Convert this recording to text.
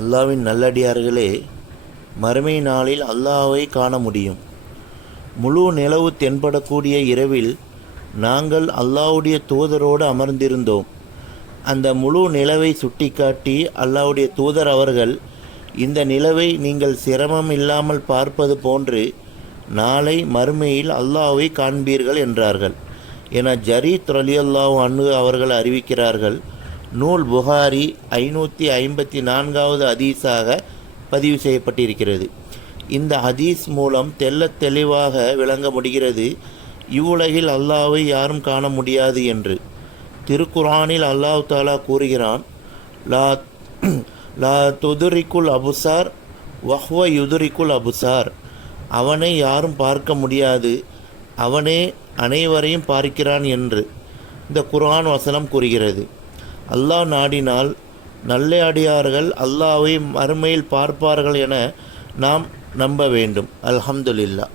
அல்லாவின் நல்லடியார்களே மறுமை நாளில் அல்லாவை காண முடியும். முழு நிலவு தென்படக்கூடிய இரவில் நாங்கள் அல்லாவுடைய தூதரோடு அமர்ந்திருந்தோம். அந்த முழு நிலவை சுட்டிக்காட்டி அல்லாஹ்வுடைய தூதர் அவர்கள் இந்த நிலவை நீங்கள் சிரமம் இல்லாமல் பார்ப்பது போன்று நாளை மறுமையில் அல்லாவை காண்பீர்கள் என்றார்கள். என ஜரீத் ரலியல்லாஹு அன்னு அவர்கள் அறிவிக்கிறார்கள். நூல் புகாரி ஐநூற்றி ஐம்பத்தி நான்காவது ஹதீஸாக பதிவு செய்யப்பட்டிருக்கிறது. இந்த ஹதீஸ் மூலம் தெள்ளத் தெளிவாக விளங்க முடிகிறது இவ்வுலகில் அல்லாவை யாரும் காண முடியாது என்று. திருக்குரானில் அல்லாஹ் தாலா கூறுகிறான் லா லா துதுரிக்குல் அபுசார் வஹ்வ யுதுரிக்குல் அபுசார். அவனை யாரும் பார்க்க முடியாது அவனே அனைவரையும் பார்க்கிறான் என்று. இந்த குர்ஆன் வசனம் கூறுகிறது. அல்லாஹ் நாடினால் நல்ல அடியார்கள் மறுமையில் பார்ப்பார்கள் என நாம் நம்ப வேண்டும். அல்ஹம்துலில்லா